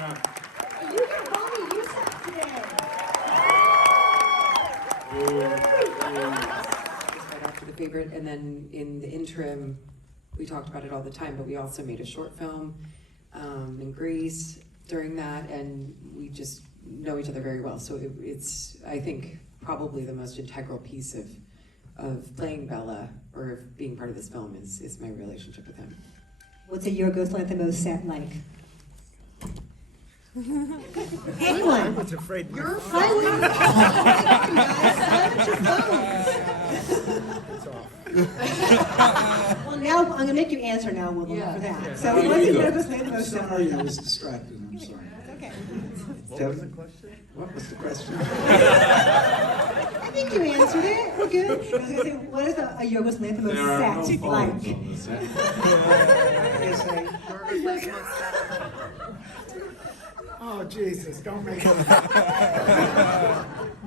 You get Bonnie Youssef today. Right after the favorite, and then in the interim, we talked about it all the time, but we also made a short film in Greece during that, and we just know each other very well. So it's, I think, probably the most integral piece of playing Bella, or of being part of this film, is my relationship with him. What's a Yorgos Lanthimos set like? Anyone? I was afraid. You're fine. Well, now I'm going to make you answer now, Willem, Yeah. for that. So what's a Yorgos Lanthimos set Sorry, like? I was distracted. I'm sorry. That's okay. What was the question? What was the question? I think you answered it. We're good. I was going to say, what is a Yorgos Lanthimos There are no set like? phones on the set. Oh, Jesus, don't make it.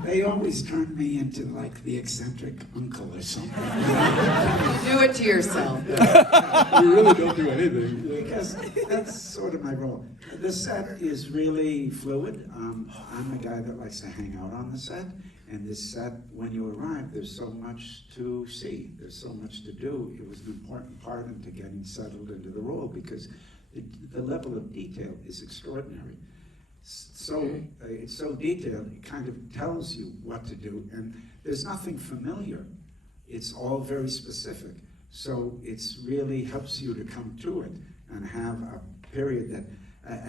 They always turn me into like the eccentric uncle or something. You do it to yourself. You really don't do anything. Because that's sort of my role. The set is really fluid. I'm a guy that likes to hang out on the set. And this set, when you arrive, there's so much to see. There's so much to do. It was an important part into getting settled into the role because the level of detail is extraordinary. So it's so detailed, it kind of tells you what to do, and there's nothing familiar. It's all very specific. So it's really helps you to come to it and have a period that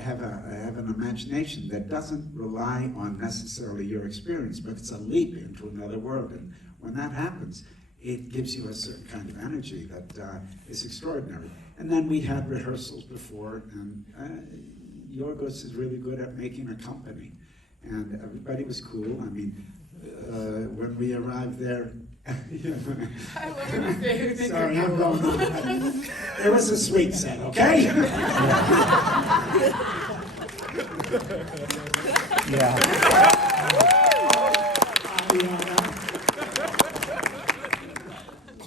have an imagination that doesn't rely on necessarily your experience, but it's a leap into another world. And when that happens, it gives you a certain kind of energy that is extraordinary. And then we had rehearsals before, and Yorgos is really good at making a company. And everybody was cool. I mean, when we arrived there, I love when you say anything. sorry, I'm going on. It was a sweet set, okay? Yeah.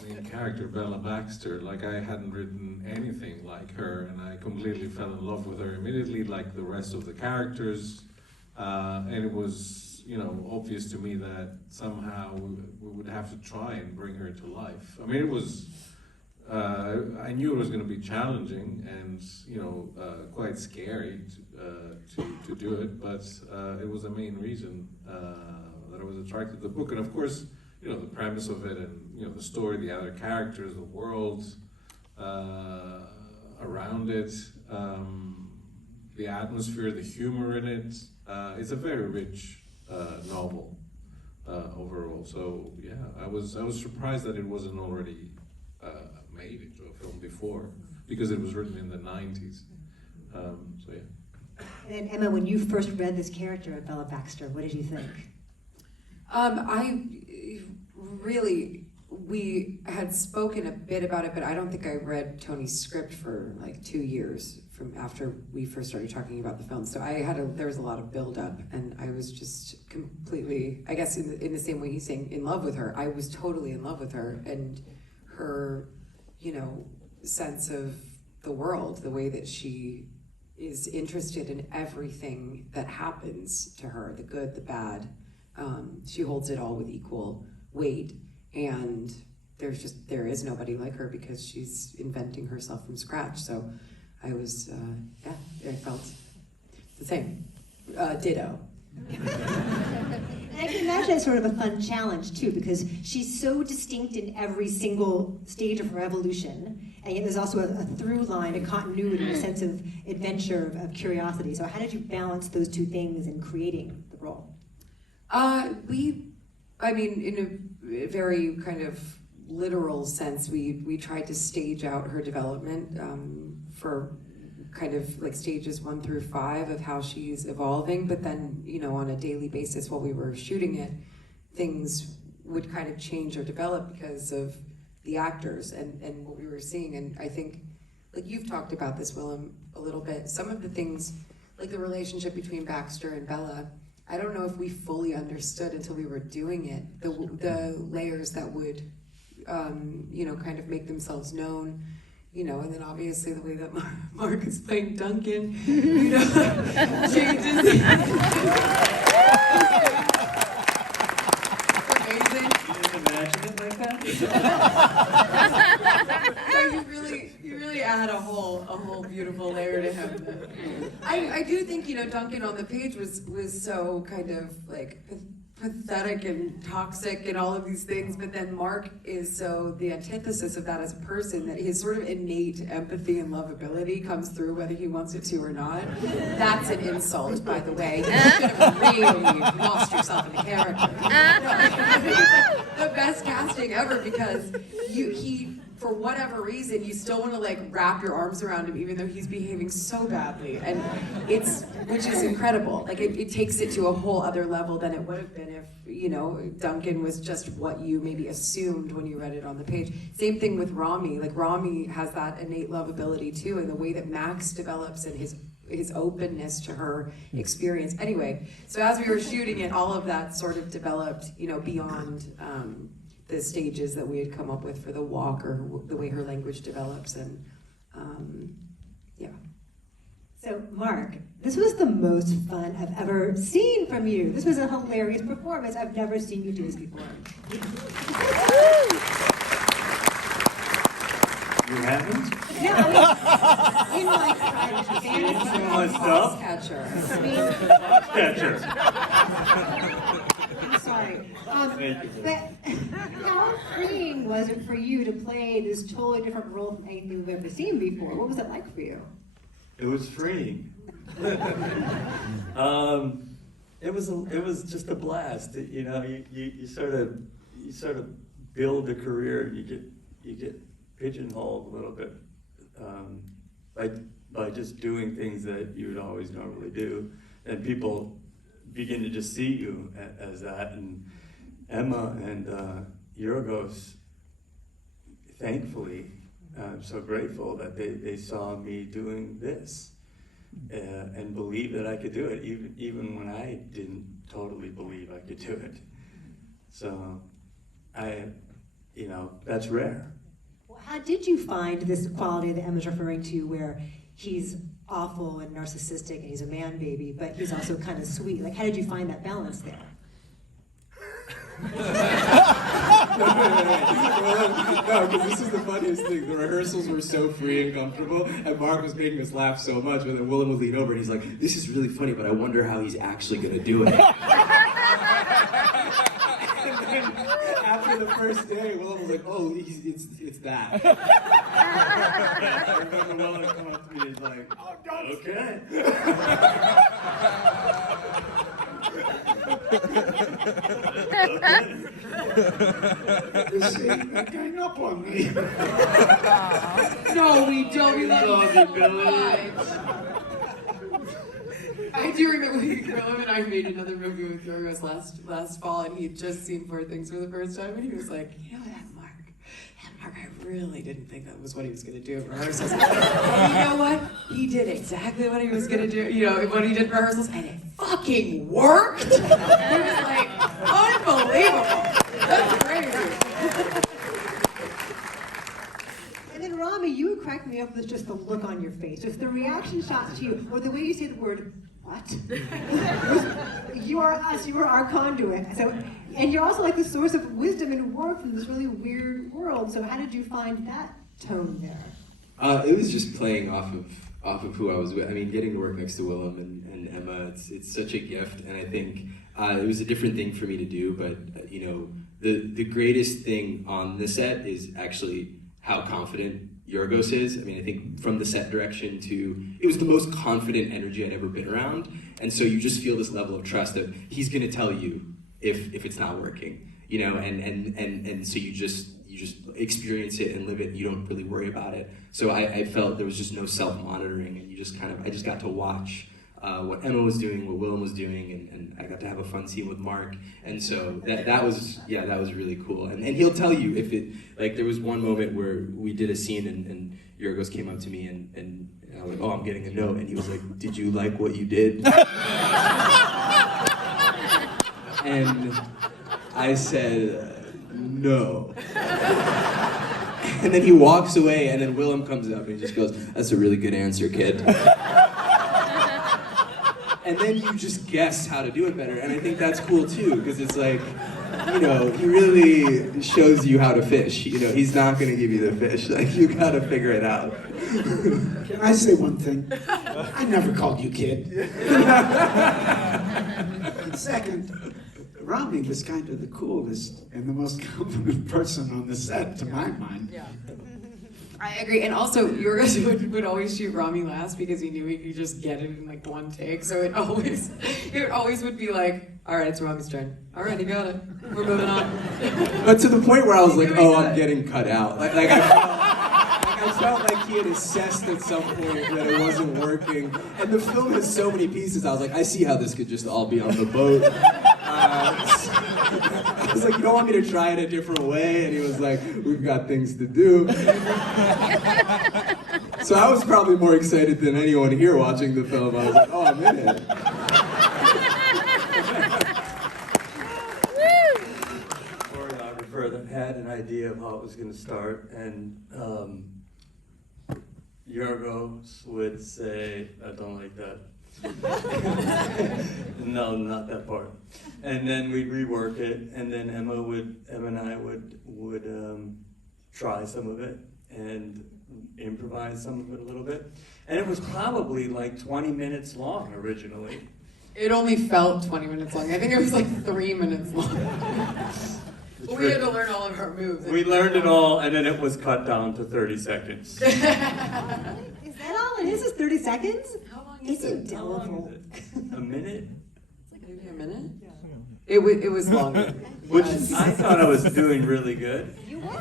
Main character, Bella Baxter, like I hadn't written anything like her, and I completely fell in love with her immediately, like the rest of the characters. And it was, you know, obvious to me that somehow we would have to try and bring her to life. I mean, it was, I knew it was going to be challenging and, you know, quite scary to do it, but it was the main reason that I was attracted to the book. And of course, you know, the premise of it and, you know, the story, the other characters, the world around it, the atmosphere, the humor in it. It's a very rich novel overall. So yeah, I was surprised that it wasn't already made into a film before, because it was written in the 90s. So yeah. And then Emma, when you first read this character of Bella Baxter, what did you think? We had spoken a bit about it, but I don't think I read Tony's script for like 2 years from after we first started talking about the film. So there was a lot of build up, and I was just completely, I guess in the same way he's saying, in love with her. I was totally in love with her and her, you know, sense of the world, the way that she is interested in everything that happens to her, the good, the bad. She holds it all with equal weight, and there is nobody like her because she's inventing herself from scratch. So I was, I felt the same, ditto. And I can imagine it's sort of a fun challenge too, because she's so distinct in every single stage of her evolution, and yet there's also a through line, a continuity, a sense of adventure, of curiosity. So how did you balance those two things in creating the role? In a very kind of literal sense, we tried to stage out her development for kind of like stages 1 through 5 of how she's evolving, but then, you know, on a daily basis while we were shooting it, things would kind of change or develop because of the actors and what we were seeing. And I think, like you've talked about this, Willem, a little bit, some of the things, like the relationship between Baxter and Bella, I don't know if we fully understood until we were doing it, the layers that would, kind of make themselves known you know, and then obviously the way that Mark is playing Duncan, you know, changes. Amazing. You didn't imagine it like that? So you really add a whole beautiful layer to him. I do think, you know, Duncan on the page was so kind of like pathetic and toxic and all of these things, but then Mark is so the antithesis of that as a person, that his sort of innate empathy and lovability comes through whether he wants it to or not. That's an insult, by the way. You should have really lost yourself in the character. The best casting ever, because he for whatever reason, you still want to like wrap your arms around him, even though he's behaving so badly, and which is incredible. Like it takes it to a whole other level than it would have been if, you know, Duncan was just what you maybe assumed when you read it on the page. Same thing with Rami. Like Rami has that innate lovability too, and the way that Max develops and his openness to her experience. Anyway, so as we were shooting it, all of that sort of developed, you know, beyond the stages that we had come up with for the walk, or the way her language develops, and yeah. So Mark, this was the most fun I've ever seen from you. This was a hilarious performance. I've never seen you do this before. You haven't? Yeah, in like private fantasy. Myself? Catcher. Catcher. I'm sorry. Thank you. But how freeing was it for you to play this totally different role from anything we've ever seen before? What was it like for you? It was freeing. It was just a blast. You know, you sort of build a career. You get pigeonholed a little bit by just doing things that you would always normally do, and people begin to just see you as that. And Emma and Yorgos, thankfully, I'm so grateful that they saw me doing this and believed that I could do it, even when I didn't totally believe I could do it. So that's rare. Well, how did you find this quality that Emma's referring to, where he's awful and narcissistic and he's a man baby, but he's also kind of sweet? Like, how did you find that balance there? No, because this is the funniest thing. The rehearsals were so free and comfortable, and Mark was making us laugh so much, but then Willem would lean over and he's like, "This is really funny, but I wonder how he's actually gonna do it." And then after the first day, Willem was like, "Oh, it's that." I remember Willem come up to me and he's like, okay. You see, that gang up on me. No, we don't. We love you so Billy. much. I do remember Willem and I made another movie with Yorgos last fall, and he had just seen Poor Things for the first time, and he was like, "You know that Mark, I really didn't think that was what he was going to do at rehearsals." And you know what? He did exactly what he was going to do, you know, what he did for rehearsals, and it fucking worked! It was like, unbelievable! That's crazy. And then Rami, you would crack me up with just the look on your face. Just the reaction shots to you, or the way you say the word, "What?" You are us, you are our conduit. So, and you're also like the source of wisdom and warmth in this really weird world. So how did you find that tone there? It was just playing off of who I was with. I mean, getting to work next to Willem and Emma, it's such a gift, and I think it was a different thing for me to do, but you know, the greatest thing on the set is actually how confident Yorgos is. I mean, I think from the set direction to, it was the most confident energy I'd ever been around, and so you just feel this level of trust that he's gonna tell you if it's not working, you know, and so you just experience it and live it, and you don't really worry about it. So I felt there was just no self-monitoring, and I just got to watch what Emma was doing, what Willem was doing, and I got to have a fun scene with Mark, and so that was really cool. And he'll tell you if it, like, there was one moment where we did a scene and Yorgos came up to me and I was like, "Oh, I'm getting a note," and he was like, "Did you like what you did?" And I said, "No." And then he walks away, and then Willem comes up and he just goes, "That's a really good answer, kid." And then you just guess how to do it better. And I think that's cool too, because it's like, you know, he really shows you how to fish. You know, he's not going to give you the fish. Like, you got to figure it out. Can I say one thing? I never called you kid. And second, Rami was kind of the coolest and the most confident person on the set, to my mind. Yeah. I agree, and also Yorgos would always shoot Rami last because he knew he could just get it in like one take. So it always would be like, all right, it's Rami's turn. All right, he got it. We're moving on. But to the point where I was like, oh, I'm getting cut out. Like I felt like he had assessed at some point that it wasn't working. And the film has so many pieces. I was like, I see how this could just all be on the boat. I was like, you don't want me to try it a different way? And he was like, we've got things to do. So I was probably more excited than anyone here watching the film. I was like, oh, I'm in it. Choreographer that had an idea of how it was going to start, and Yorgos would say, I don't like that. No, not that part. And then we'd rework it, and then Emma and I would try some of it and improvise some of it a little bit. And it was probably like 20 minutes long originally. It only felt 20 minutes long. I think it was like 3 minutes long. We had to learn all of our moves. We learned it all, and then it was cut down to 30 seconds. Is that all it is 30 seconds? How long It's is it? How long indelible. is it? A minute? It's like maybe a minute? It was longer. Which Yes. I thought I was doing really good. You were.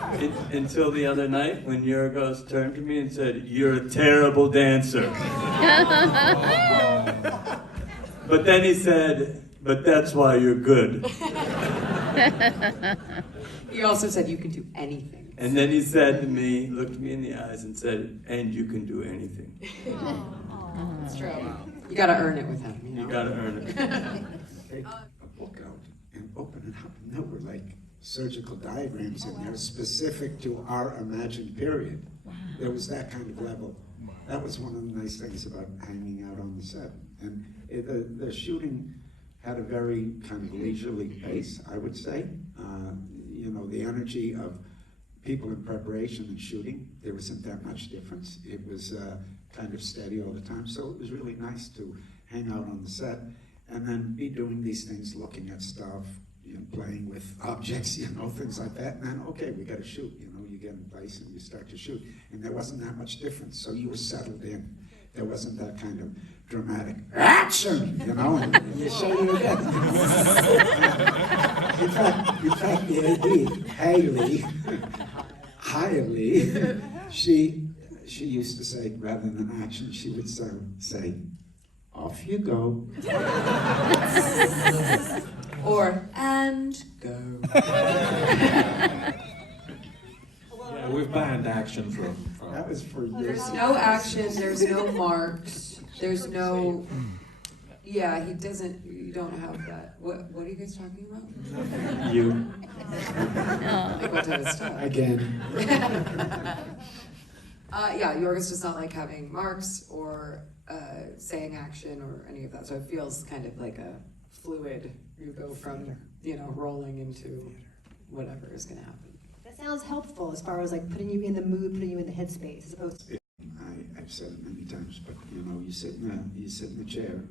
Until the other night when Yorgos turned to me and said, "You're a terrible dancer." But then he said, "But that's why you're good." He also said you can do anything. And then he said to me, looked me in the eyes and said, "And you can do anything. It's true. You gotta earn it with him, you know? You gotta earn it." Take a book out and open it up, and there were like surgical diagrams in there specific to our imagined period. There was that kind of level. That was one of the nice things about hanging out on the set. And the shooting had a very kind of leisurely pace, I would say. You know, the energy of people in preparation and shooting, there wasn't that much difference. It was kind of steady all the time, so it was really nice to hang out on the set and then be doing these things, looking at stuff, you know, playing with objects, you know, things like that. And then, okay, we got to shoot. You know, you get in place and you start to shoot, and there wasn't that much difference. So you were settled in. There wasn't that kind of dramatic action, you know, and you show you again. In fact, the AD, Hailey, she used to say, rather than action, she would say, "Off you go." Or, and go. Yeah, we've banned action from That was for years. There's no action, there's no marks, there's no, yeah, he doesn't, you don't have that. What are you guys talking about? You. Like what type of stuff? Again. Yeah, Yorgos does not like having marks or saying action or any of that, so it feels kind of like a fluid. You go from, you know, rolling into whatever is gonna happen. That sounds helpful as far as like putting you in the mood, putting you in the headspace, as opposed to. I've said it many times, but you know, you sit in the chair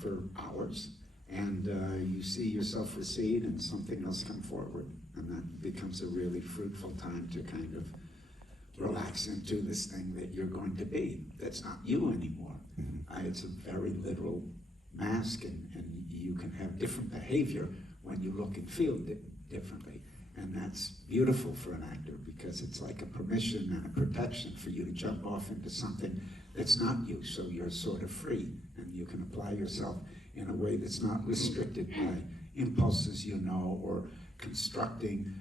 for hours, and you see yourself recede, and something else come forward, and that becomes a really fruitful time to kind of relax into this thing that you're going to be. That's not you anymore. It's a very literal mask, and you can have different behavior when you look and feel differently. And that's beautiful for an actor, because it's like a permission and a protection for you to jump off into something that's not you, so you're sort of free, and you can apply yourself in a way that's not restricted by impulses, you know, or constructing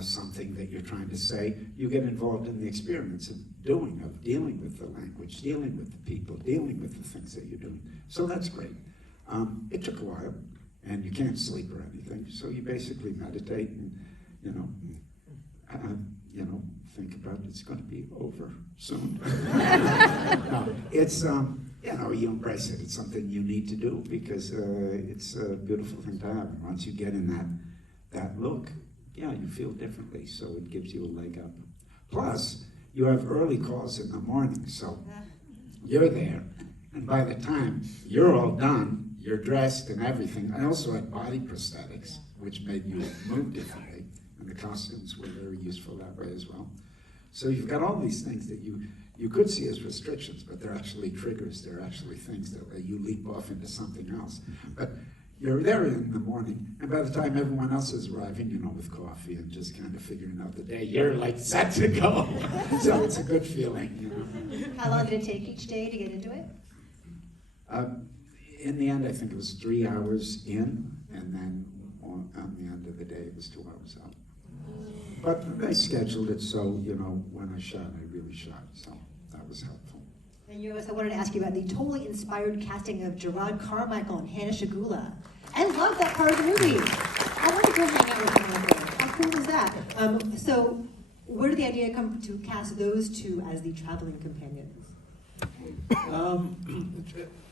something that you're trying to say. You get involved in the experience of dealing with the language, dealing with the people, dealing with the things that you're doing. So that's great. It took a while, and you can't sleep or anything, so you basically meditate and, you know, you know, think about it's going to be over soon. No, it's, you know, you embrace it. It's something you need to do because it's a beautiful thing to have. And once you get in that look, yeah, you feel differently, so it gives you a leg up. Plus, you have early calls in the morning, so you're there, and by the time you're all done, you're dressed and everything. I also had body prosthetics, which made you move differently, and the costumes were very useful that way as well. So you've got all these things that you could see as restrictions, but they're actually triggers. They're actually things that let you leap off into something else. But you're there in the morning, and by the time everyone else is arriving, you know, with coffee and just kind of figuring out the day, you're like set to go. So it's a good feeling, you know. How long did it take each day to get into it? In the end, I think it was 3 hours in, and then on the end of the day, it was 2 hours out. But they scheduled it so, you know, when I shot, I really shot, so that was helpful. And Yorgos, I wanted to ask you about the totally inspired casting of Gerard Carmichael and Hannah Shagula. I love that part of the movie. I want to go hang out with Carmichael. How cool is that? So, where did the idea come to cast those two as the traveling companions?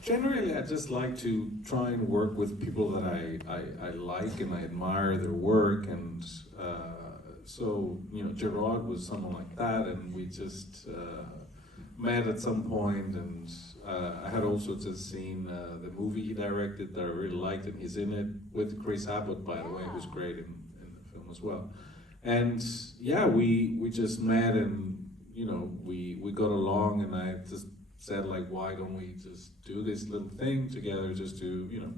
Generally, I just like to try and work with people that I like and I admire their work, and so, you know, Gerard was someone like that, and we just met at some point, and I had also just seen the movie he directed that I really liked, and he's in it with Chris Abbott, by the way, who's great in the film as well. And yeah, we just met, and you know, we got along, and I just said, like, why don't we just do this little thing together, just to, you know,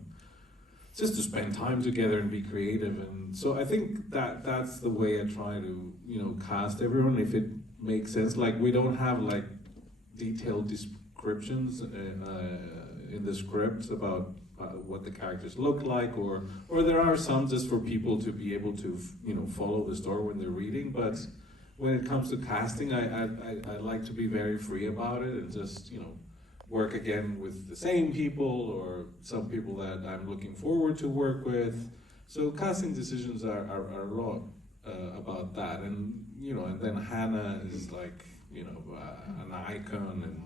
just to spend time together and be creative. And so I think that's the way I try to, you know, cast everyone, if it makes sense. Like, we don't have like detailed descriptions in the script about what the characters look like, or there are some just for people to be able to, you know, follow the story when they're reading. But when it comes to casting, I like to be very free about it, and just, you know, work again with the same people or some people that I'm looking forward to work with. So casting decisions are a lot about that. And, you know, and then Hannah is like, you know, an icon, and,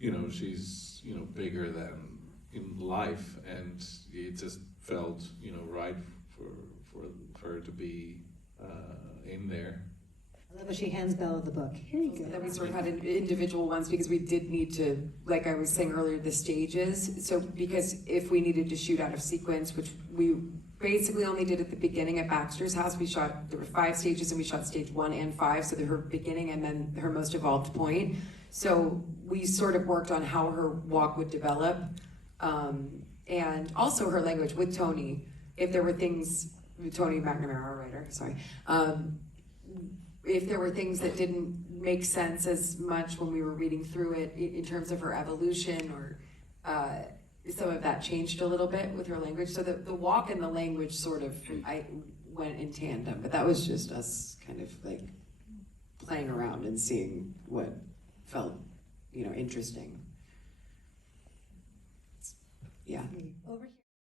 you know, she's, you know, bigger than in life, and it just felt, you know, right for her to be in there. I love how she hands Bella the book. Here you go. That we sort of had individual ones because we did need to, like I was saying earlier, the stages. So because if we needed to shoot out of sequence, which we basically only did at the beginning at Baxter's house, there were 5 stages, and we shot stage 1 and 5, so her beginning and then her most evolved point. So we sort of worked on how her walk would develop, and also her language with Tony. If there were things, Tony McNamara, our writer, sorry. If there were things that didn't make sense as much when we were reading through it in terms of her evolution, or some of that changed a little bit with her language. So the walk and the language sort of went in tandem, but that was just us kind of like playing around and seeing what felt, you know, interesting. Yeah. Over here.